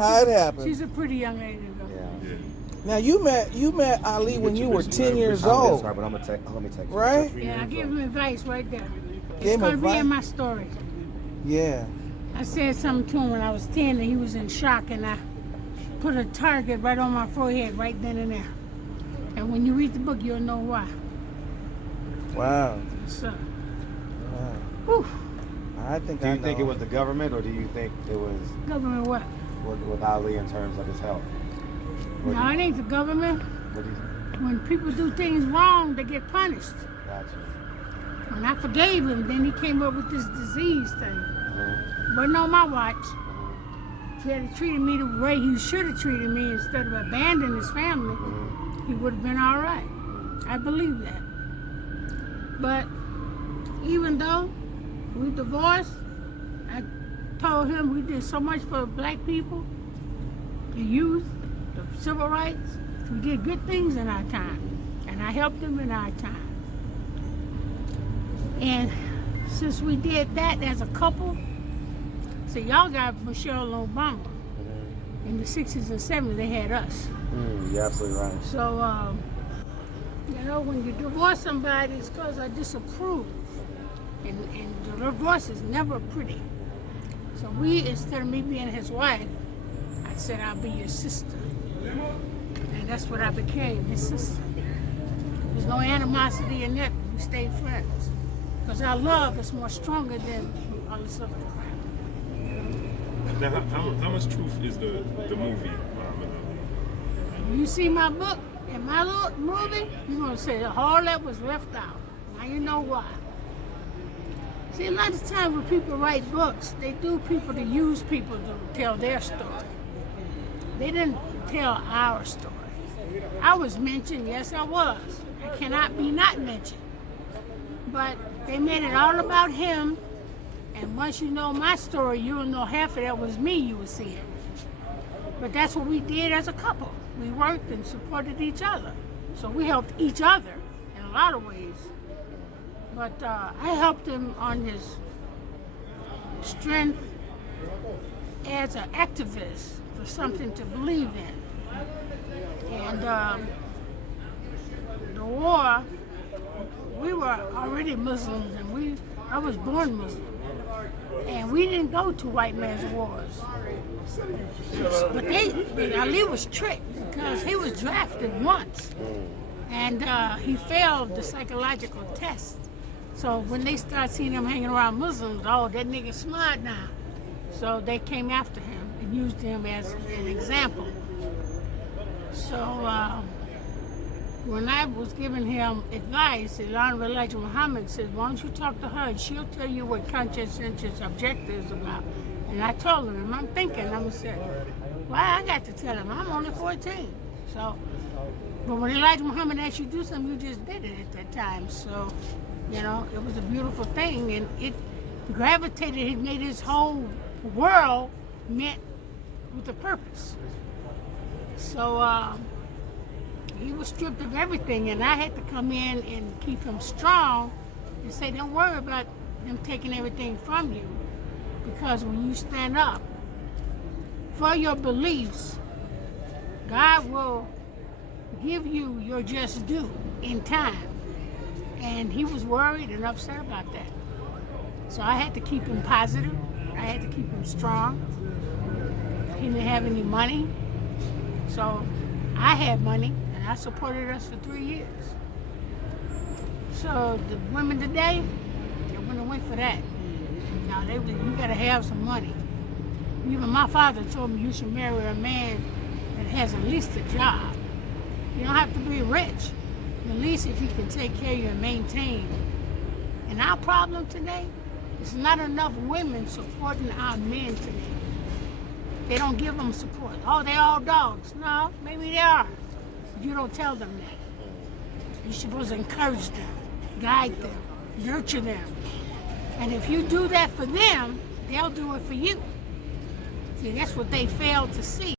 How it happened? She's a pretty young lady, though. Yeah. Now you met Ali when you were 10 years I'm old, sorry, but I'm gonna text. Let me text you. right? Yeah, I gave him advice right there. Gave It's him going to be advice? in my story. Yeah. I said something to him when I was 10 and he was in shock, and I put a target right on my forehead right then and there. And when you read the book, you'll know why. Wow. So, Wow. whew, I think Do I you think know. it was the government, or do you think it was government what? with Ali in terms of his health? What No, do it you, ain't the government. what do you When people do things wrong, they get punished. Gotcha. When I forgave him, then he came up with this disease thing. Mhm. Wasn't on my watch. Mhm. If he had treated me the way he should have treated me instead of abandoning his family, Mhm. he would have been all right. I believe that. But even though we divorced, I told him we did so much for black people, the youth, the civil rights. We did good things in our time, and I helped them in our time. And since we did that as a couple, so y'all got Michelle Obama. Mhm. In the 60s and 70s, they had us. You're absolutely right. So, you know, when you divorce somebody, it's because I disapprove. And the divorce is never pretty. So we, instead of me being his wife, I said, I'll be your sister. And that's what I became, his sister. There's no animosity in that. We stayed friends. Because our love is more stronger than all this other crap. Now, how much truth is the movie? You see my book and my little movie, you're going to say all that was left out. Now you know why. See, a lot of times when people write books, they do people to use people to tell their story. They didn't tell our story. I was mentioned, yes I was. I cannot be not mentioned. But they made it all about him, and once you know my story, you'll know half of that was me you were seeing. But that's what we did as a couple. We worked and supported each other. So we helped each other in a lot of ways. But I helped him on his strength as an activist for something to believe in. And the war, we were already Muslims, and I was born Muslim. And we didn't go to white man's wars. But Ali was tricked because he was drafted once. And he failed the psychological test. So when they started seeing him hanging around Muslims, oh, that nigga smart now. So they came after him and used him as an example. So when I was giving him advice, Ilana Elijah Muhammad said, why don't you talk to her and she'll tell you what conscientious objective is about. And I told him, and I'm thinking, I'm going to say, why I got to tell him? I'm only 14. So, but when Elijah Muhammad asked you to do something, you just did it at that time. So, you know, it was a beautiful thing, and it gravitated, it made his whole world met with a purpose. So, he was stripped of everything, and I had to come in and keep him strong and say, don't worry about them taking everything from you, because when you stand up for your beliefs, God will give you your just due in time. And he was worried and upset about that. So I had to keep him positive. I had to keep him strong. He didn't have any money. So I had money, and I supported us for 3 years. So the women today, they wouldn't wait for that. Now you gotta have some money. Even my father told me you should marry a man that has at least a job. You don't have to be rich. At least if he can take care of you and maintain. And our problem today is not enough women supporting our men today. They don't give them support. Oh, they all dogs. No, maybe they are. But you don't tell them that. You're supposed to encourage them, guide them, nurture them. And if you do that for them, they'll do it for you. See, that's what they fail to see.